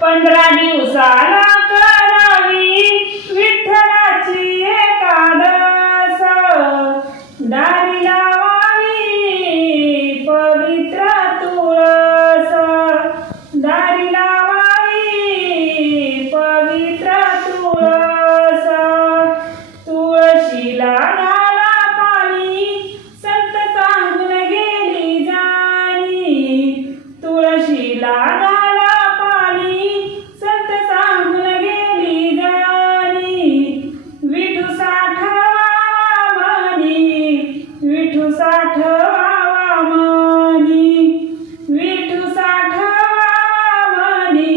15 दिवसाला करावी विठ्ठलाची एकादस, दारी लावावी पवित्र तुळस, दारी लावावी पवित्र तुळस. तुळशीला घाला पाणी संत सांगून गेली जाणी, तुळशीला घाला पाणी संत सांगून गेली जाणी. विठू साठवावा मनी, विठू साठवावा मनी, विठू साठवावा मनी,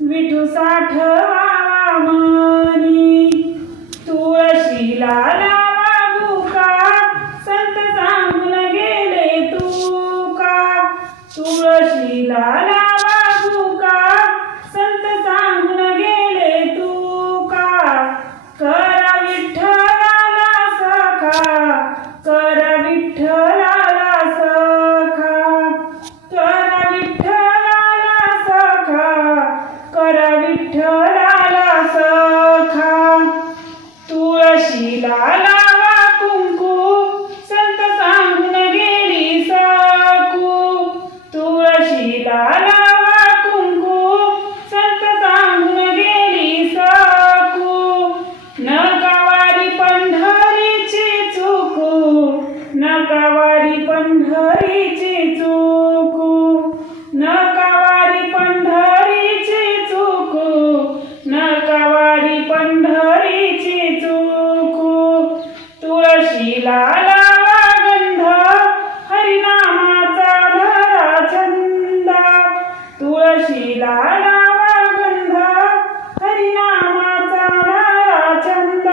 विठू साठवावा मनी. तुळशीला लावा बुका संत सांगून गेले तुका, तुळशीला लावा बुका संत सांगून गेले तुका. करा विठ्ठलाला सखा, करा विठ्ठलाला सखा, करा विठ्ठलाला सखा, करा विठ्ठलाला सखा. तुळशीला लावा कुंकू संत सांगून गेली सखू, तुळशीला लावा कुंकू संत सांगून गेली सखू. नकावारी पंढरीची चुकू, नकावारी पंढरीची चुकू, नकावारी पंढरीची चुकू, नकावारी पंढरीची चुकू. तुळशीला लावा गंध हरिनामाचा धरा छंद, तुळशीला लावा गंध हरिनामाचा धरा छंद.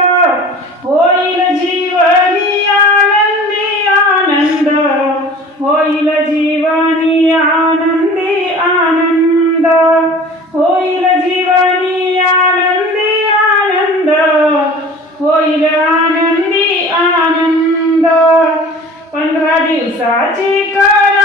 होईल जीवनी आनंदी आनंद, होईल जीवनी आनंदी आनंद, होईल जीवनी आनंदी आनंद, होईल आनंदी आनंद. 15 दिवसाची करा